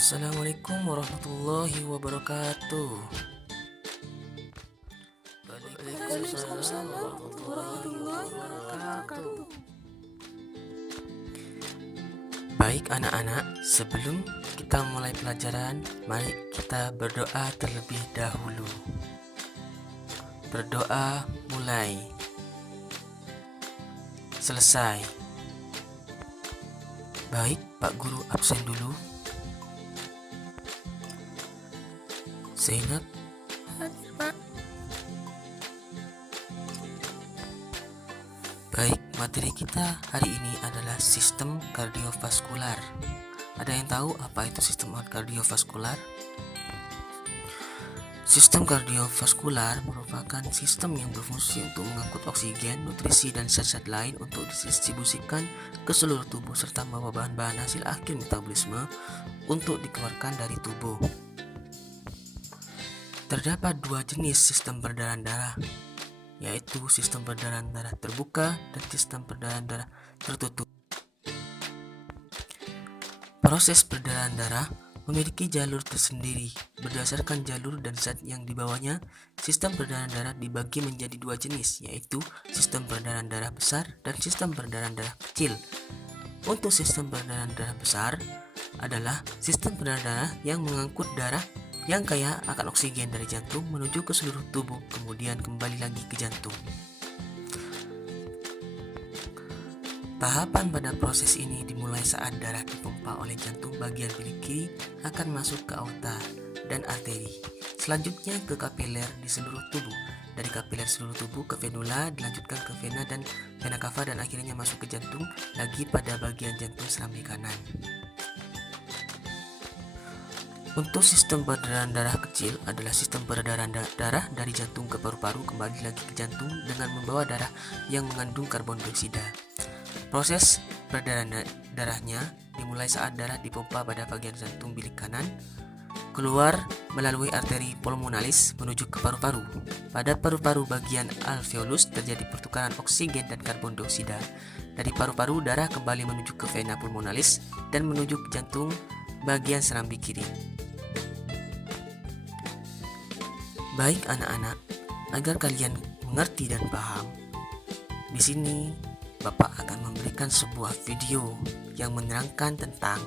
Assalamualaikum warahmatullahi wabarakatuh. Waalaikumsalam warahmatullahi wabarakatuh. Baik anak-anak, sebelum kita mulai pelajaran, mari kita berdoa terlebih dahulu. Berdoa mulai. Selesai. Baik, Pak Guru absen dulu. Seingat baik, materi kita hari ini adalah sistem kardiovaskular. Ada yang tahu apa itu sistem kardiovaskular? Sistem kardiovaskular merupakan sistem yang berfungsi untuk mengangkut oksigen, nutrisi, dan zat-zat lain untuk didistribusikan ke seluruh tubuh serta membawa bahan-bahan hasil akhir metabolisme untuk dikeluarkan dari tubuh. Terdapat dua jenis sistem peredaran darah, yaitu sistem peredaran darah terbuka dan sistem peredaran darah tertutup. Proses peredaran darah memiliki jalur tersendiri. Berdasarkan jalur dan zat yang dibawanya, sistem peredaran darah dibagi menjadi dua jenis, yaitu sistem peredaran darah besar dan sistem peredaran darah kecil. Untuk sistem peredaran darah besar adalah sistem peredaran darah yang mengangkut darah yang kaya akan oksigen dari jantung menuju ke seluruh tubuh, kemudian kembali lagi ke jantung. Tahapan pada proses ini dimulai saat darah dipompa oleh jantung bagian bilik kiri akan masuk ke aorta dan arteri. Selanjutnya ke kapiler di seluruh tubuh. Dari kapiler seluruh tubuh ke venula, dilanjutkan ke vena dan vena cava, dan akhirnya masuk ke jantung lagi pada bagian jantung serambi kanan. Untuk sistem peredaran darah kecil adalah sistem peredaran darah dari jantung ke paru-paru kembali lagi ke jantung dengan membawa darah yang mengandung karbon dioksida. Proses peredaran darahnya dimulai saat darah dipompa pada bagian jantung bilik kanan, keluar melalui arteri pulmonalis menuju ke paru-paru. Pada paru-paru bagian alveolus terjadi pertukaran oksigen dan karbon dioksida. Dari paru-paru darah kembali menuju ke vena pulmonalis dan menuju ke jantung bagian serambi kiri. Baik anak-anak, agar kalian mengerti dan paham, di sini Bapak akan memberikan sebuah video yang menerangkan tentang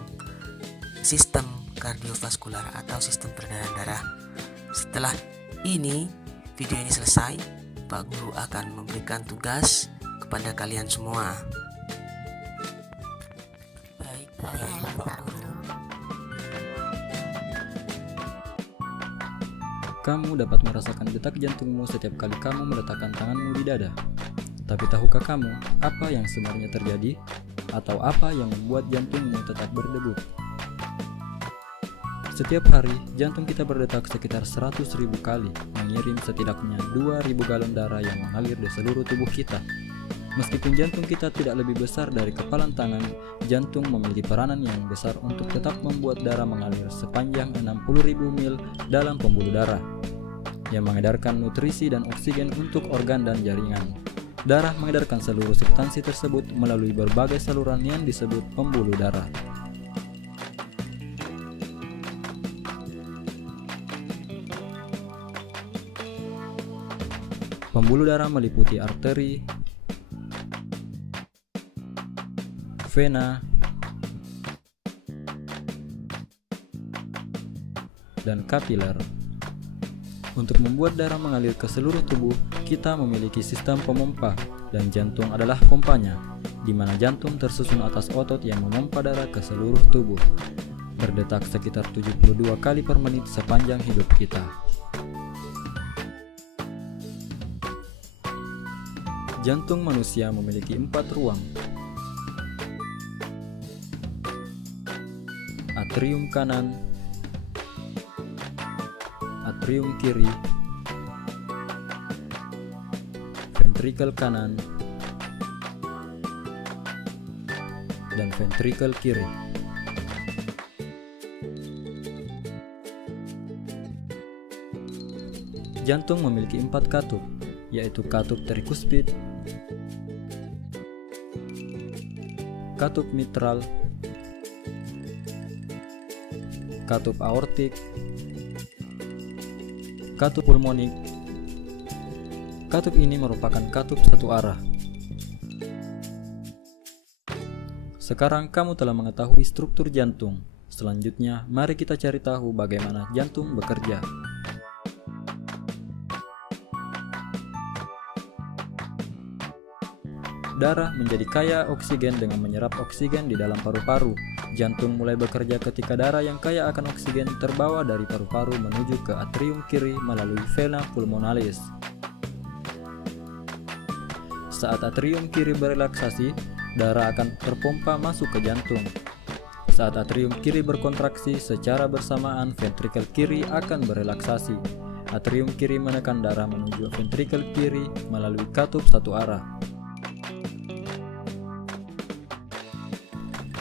sistem kardiovaskular atau sistem peredaran darah. Setelah video ini selesai, Pak Guru akan memberikan tugas kepada kalian semua. Baik, Pak Guru. Kamu dapat merasakan detak jantungmu setiap kali kamu meletakkan tanganmu di dada. Tapi tahukah kamu apa yang sebenarnya terjadi? Atau apa yang membuat jantungmu tetap berdegup? Setiap hari, jantung kita berdetak sekitar 100.000 kali, mengirim setidaknya 2.000 galon darah yang mengalir di seluruh tubuh kita. Meskipun jantung kita tidak lebih besar dari kepalan tangan, jantung memiliki peranan yang besar untuk tetap membuat darah mengalir sepanjang 60.000 mil dalam pembuluh darah, yang mengedarkan nutrisi dan oksigen untuk organ dan jaringan. Darah mengedarkan seluruh substansi tersebut melalui berbagai saluran yang disebut pembuluh darah. Pembuluh darah meliputi arteri, vena, dan kapiler. Untuk membuat darah mengalir ke seluruh tubuh, kita memiliki sistem pemompa, dan jantung adalah pompanya, di mana jantung tersusun atas otot yang memompa darah ke seluruh tubuh, berdetak sekitar 72 kali per menit sepanjang hidup kita. Jantung manusia memiliki 4 ruang: atrium kanan, atrium kiri, ventrikel kanan, dan ventrikel kiri. Jantung memiliki 4 katup, yaitu katup trikuspid, katup mitral, katup aortik, katup pulmonik. Katup ini merupakan katup satu arah. Sekarang kamu telah mengetahui struktur jantung. Selanjutnya, mari kita cari tahu bagaimana jantung bekerja. Darah menjadi kaya oksigen dengan menyerap oksigen di dalam paru-paru. Jantung mulai bekerja ketika darah yang kaya akan oksigen terbawa dari paru-paru menuju ke atrium kiri melalui vena pulmonalis. Saat atrium kiri berelaksasi, darah akan terpompa masuk ke jantung. Saat atrium kiri berkontraksi, secara bersamaan ventrikel kiri akan berelaksasi. Atrium kiri menekan darah menuju ventrikel kiri melalui katup satu arah.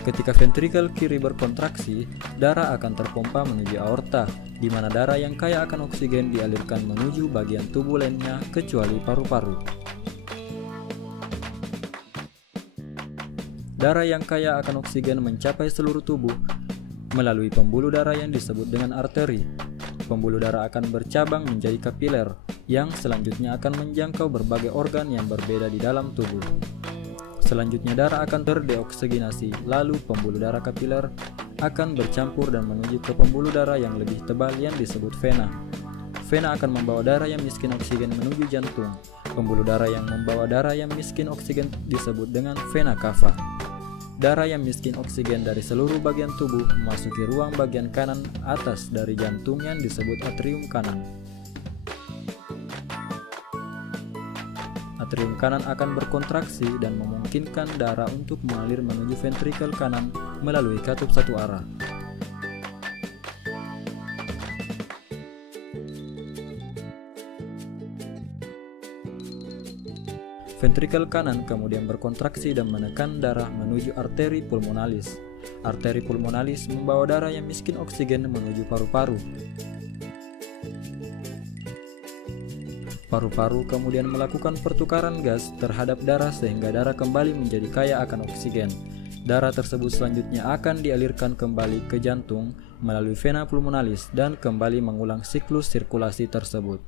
Ketika ventrikel kiri berkontraksi, darah akan terpompa menuju aorta, di mana darah yang kaya akan oksigen dialirkan menuju bagian tubuh lainnya kecuali paru-paru. Darah yang kaya akan oksigen mencapai seluruh tubuh melalui pembuluh darah yang disebut dengan arteri. Pembuluh darah akan bercabang menjadi kapiler, yang selanjutnya akan menjangkau berbagai organ yang berbeda di dalam tubuh. Selanjutnya darah akan terdeoksigenasi, lalu pembuluh darah kapiler akan bercampur dan menuju ke pembuluh darah yang lebih tebal yang disebut vena. Vena akan membawa darah yang miskin oksigen menuju jantung. Pembuluh darah yang membawa darah yang miskin oksigen disebut dengan vena cava. Darah yang miskin oksigen dari seluruh bagian tubuh memasuki ruang bagian kanan atas dari jantung yang disebut atrium kanan. Atrium kanan akan berkontraksi dan memungkinkan darah untuk mengalir menuju ventrikel kanan melalui katup satu arah. Ventrikel kanan kemudian berkontraksi dan menekan darah menuju arteri pulmonalis. Arteri pulmonalis membawa darah yang miskin oksigen menuju paru-paru. Paru-paru kemudian melakukan pertukaran gas terhadap darah sehingga darah kembali menjadi kaya akan oksigen. Darah tersebut selanjutnya akan dialirkan kembali ke jantung melalui vena pulmonalis dan kembali mengulang siklus sirkulasi tersebut.